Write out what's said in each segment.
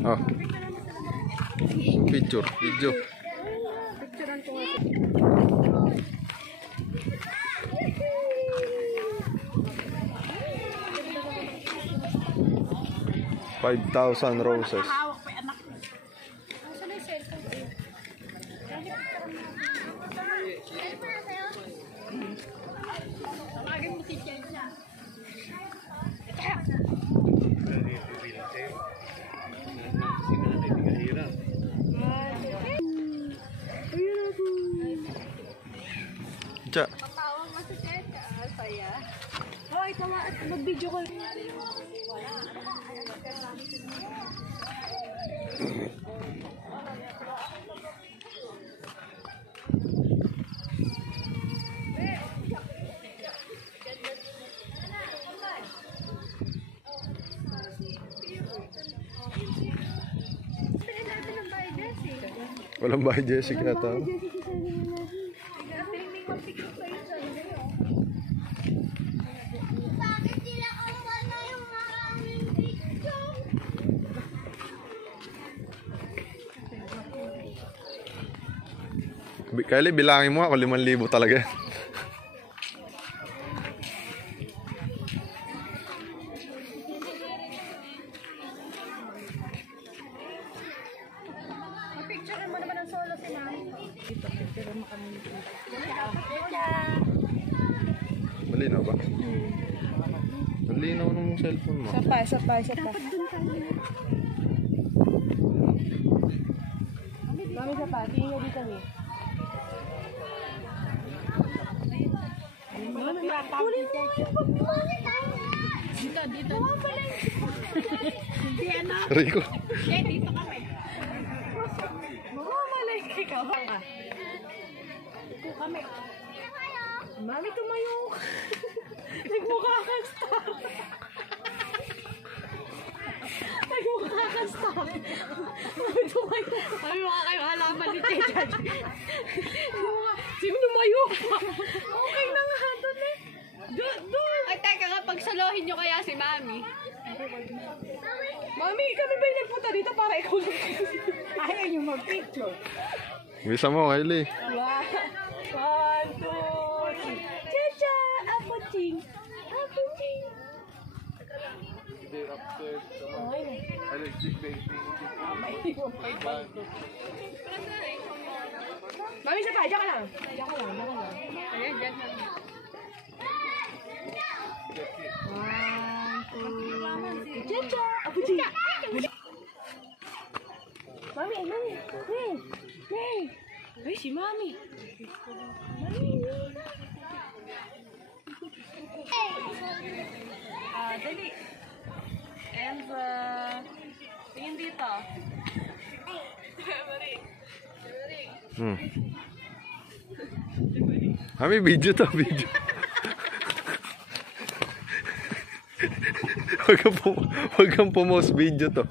Oh. Picture, video. Picturean ko nga. 5,000 roses. Hawak pa anak ko. Nasaan na yung cellphone ko? Tawagin mo si Chelsea. Cha. Patawag mo si Chelsea. Saya. Hoy, mag-video ko. Walang bahay Jessica yata. Kylie, bilangin mo ako 5,000 talaga. Picture mo naman ang solo si Mami. Dito, picture mo kami. Malinaw ba? Malinaw ng cellphone mo. Isa pa. Dapat dun ka nila. Mami, isa pa. Tingin nga dito eh. Dito. Hindi ano. Rico. Dito kami. Mamamalay ka ba? Dito kami. Mami, tumayo. Nagmukha kang star. Nagmukha kang star. Mami, tumayo. Mami, mukha kayo halaman ni Checha. Sino tumayo? Okay na nga doon eh. Doon. Ay, teka nga, pagsalohin nyo kaya si Mami. Mami, kami ba yung nagpunta dito para ikaw lang? Ayaw nyo mag-picture. Bisa mo, Kylie. 1, 2, 3. Checha! Apuching! Apuching! Mami, sa pa! Diyan ka lang! Ayan, dyan ka lang. 1, 2, Checha! Apuching! Mami! Hey! Ay, si Mami! Dali. And, tingin dito. Mami, video to, video. Huwag kang pumost video to.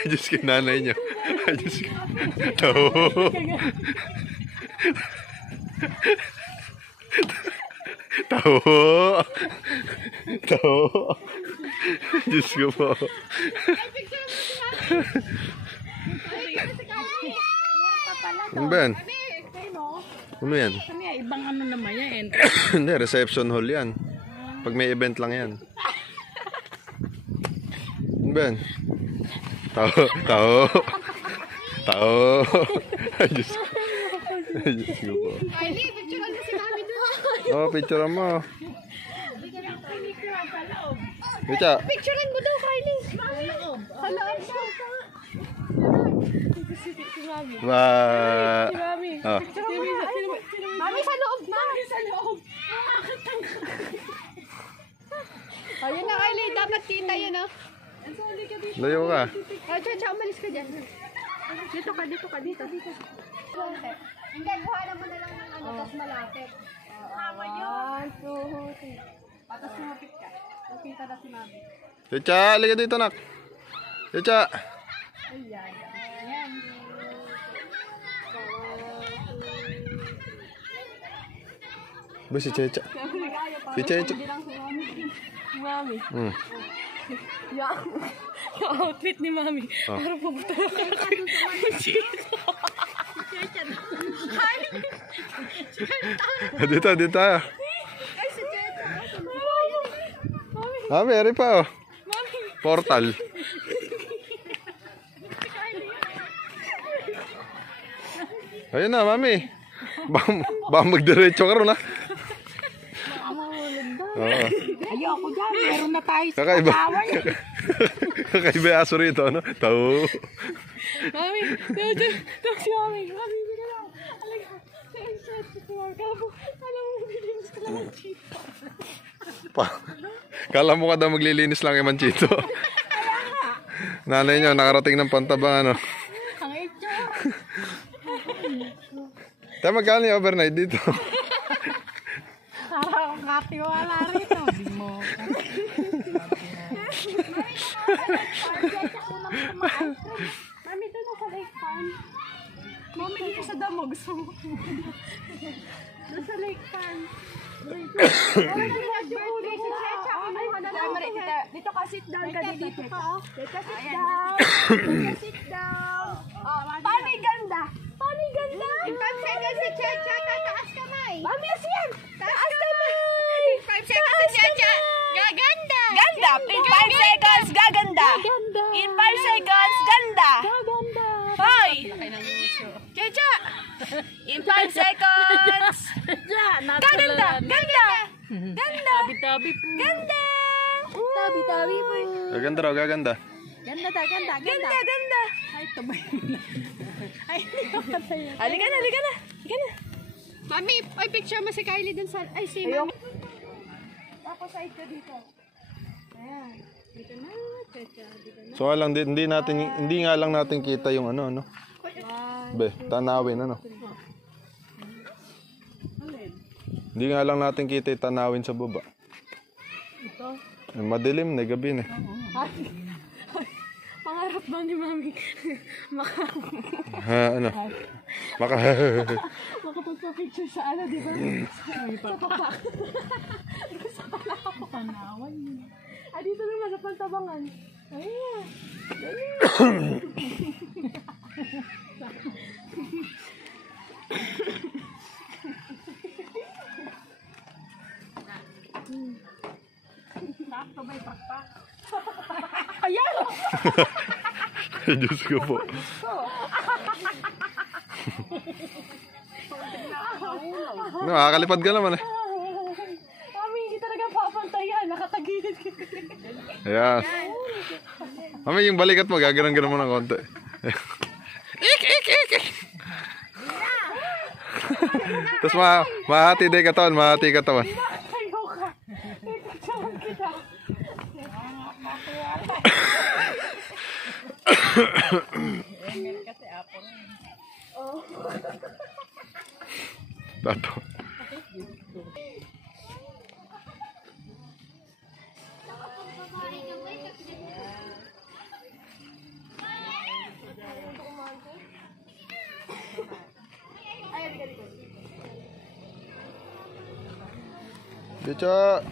Ayos ka nanay niyo. Ayos ka. Taho. Diyos ko po. Ano ba yan? Ano yan? Ibang ano naman yan. Hindi, reception hall yan. Pag may event lang yan. Ano ba yan? Tao. Diyos ko. Diyos ko po. Kylie, picturean kasi namin doon. Oo, picturean mo. Picha. Picturean mo daw, Kylie. Sa loob. Si Mami. Ba. Si Mami. Oh. Mami, sa loob na. Ayun na, Kylie. Dapat kita yun, oh. Layo ka. Chacha, umalis ka dyan. Dito ka. Hindi, kuha naman na lang ng ano, tapos malapit. 1, 2, 3. Tapos sumapit ka. Nakita na si Mami. Picha, halika dito, nak. Picha. Ayan. Ba si Checha? Si Checha. Si Mami. Yung outfit ni Mami. Parang pupunta na kayo. Dito, dito tayo. Mami, eri pa oh. Portal. Ayun na, Mami. Baka magdiretso ka ron, ha? Oo. Ayoko dyan. Meron na tayo sa Kakaiba. katawan. Kakaiba yung aso rito, ano? Tao. Mami, ito si Mami. Mami, hindi ka lang. Alaga, si Mami. Kala mo, maglilinis ka lang ng chito. Kala mo ka daw maglilinis lang kay Manchito. Nanay nyo, nakarating ng Pantabang, ano? Ang ito. Tayo magkano yung overnight dito? Para akong katiwala rito. Di mo. Mami, ito na sa lake farm. Mami, dito sa damo. Gusto mo. Nasa lake farm. Dito ka, sit down ka. Dito ka, sit down. Sit down. Paano yung ganda? Paano yung ganda? In 5 seconds si Checha, tataas kamay. Mami, yan! Taas kamay! 5 seconds si Checha, gaganda! Ganda! In 5 seconds, gaganda! Ganda! In 5 seconds, ganda! Gaganda! Hoy! Checha! In 5 seconds! Gaganda! Ganda! Ganda! Tabi-tabi po. Ganda! Tabi-tabi po. Gaganda raw, gaganda. Ganda, ganda, Ganda! Ganda! Ay, tumay na. Ay, hindi ko matay. Halika na! Halika na! Halika na! Mami, ay picture mo si Kylie dun sa... Ay, si Mami. Ako side ko dito. Ayan. Dito na, Checha. Dito na. So lang hindi nga lang natin kita yung ano. Be, tanawin ano. Hindi nga lang natin kita yung tanawin sa baba. Ito. Madilim na gabi na. Pangarap ba ni Mami? Ha, ano? Makapagpa-picture sa ano, di ba? Sa tapak. Gusto ko na ako panawan. Ah, dito naman sa Pantabangan. Ayan. Sakto ba yung pakpak? Ayan! Diyos ko po. Nakakalipad ka naman eh. Mami, hindi talaga papantayan. Nakatagilid ka. Ayan. Mami, yung balikat mo, gaganon-ganon mo ng konti. Ik. Tapos mahati din katawan, mahati katawan. Ayaw ka. Ipicturean kita. Tato. Bica.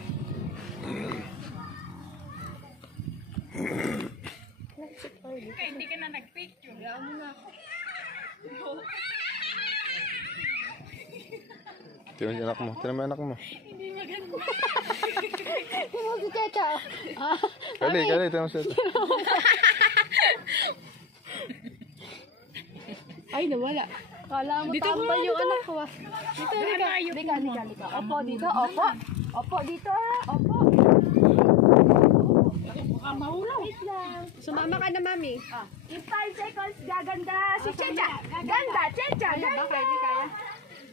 Hindi ka na nag-picture. Tingnan yung anak mo. Tingnan mo yung anak mo. Ito mo si Checha. Kali. Tingnan mo siya. Ay, nawala. Kala mo tambay yung anak ko ah. Dito, halika. Opo, dito. Opo, dito ah. Opo. Baka mahulog. Wait lang. Sumama ka na, Mami. In 5 seconds, gaganda si Checha! Ganda! Checha! Ganda!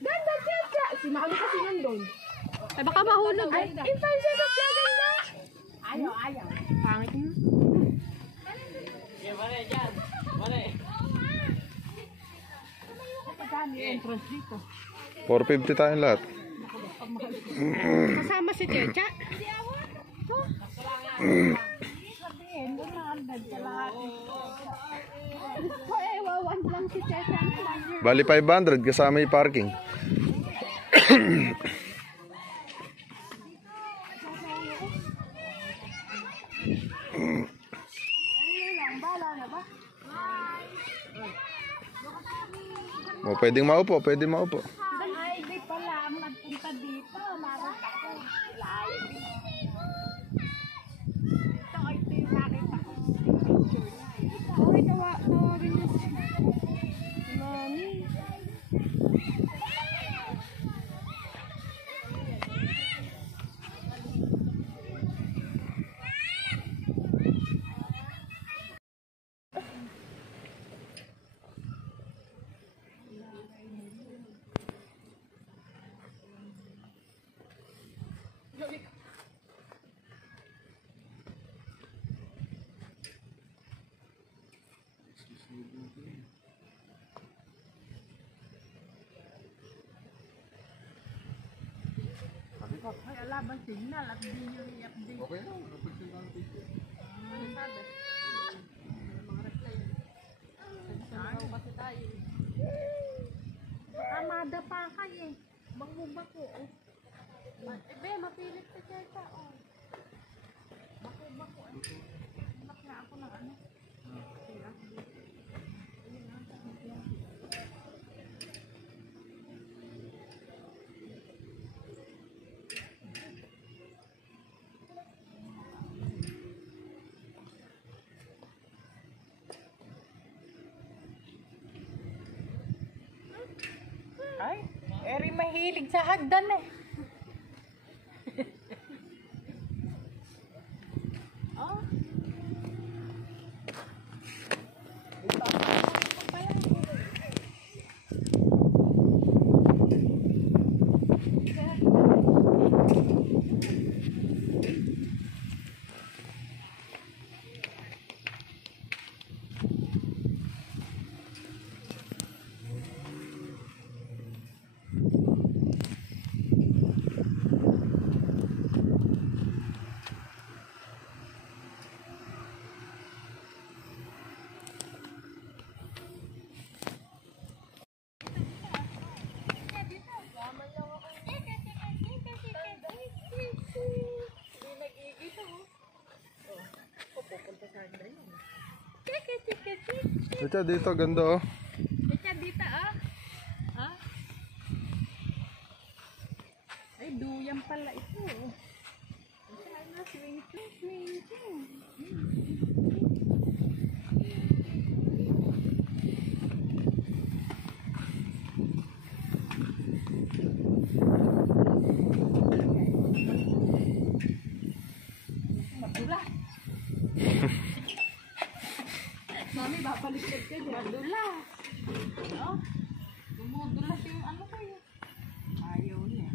Ganda, Checha! Si Mami kasi nandun. Ay, baka mahulog. Ay, In 5 seconds, gaganda! ayaw. Pangit mo. Entrance dito. 450 tayong lahat. Kasama si Checha. Wawan lang si Checha. Bali 500 kasama yung parking. O, pwedeng maupo, pwedeng maupo. Ay, di pala ang nagpunta dito. Marot ako. Live. Ito, ito yung nakita ko. Ay, tawagin niya si Mami. Ay, alaban signal at di nyo i-update. Okay. Amada pa kayo eh. Bako-bako oh. Ebe, mapilit ka Cheka oh. Bako-bako eh. Anak na ako ng ano. Ay, eri mahilig sa hagdan eh. Oh. Ito dito, ganda oh. Ika dito ah. Ha? Ay, duyan pala ito. Sana swing swing swing swing. Madula. Mami, babaliktad ka dyan. Madula. Oh, dumudulas yung ano kayo. Ayaw niya.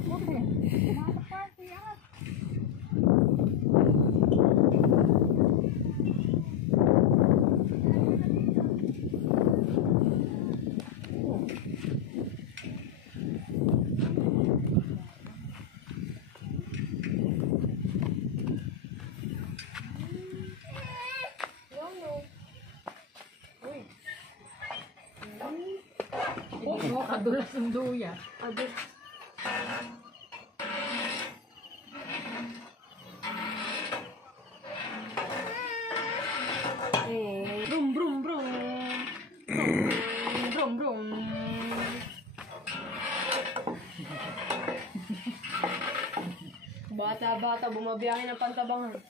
Ako rin. Kumatak pa siya. Oh, kadulas ng duya. Brum brum brum. Brum brum. Bata-bata bumabiyahe ng Pantabangan.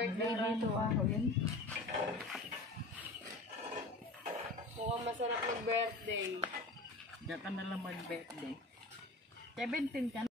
Birthday dito ako yun. Mukhang masarap mag-birthday. Diyan ka na lang mag-birthday. 17 ka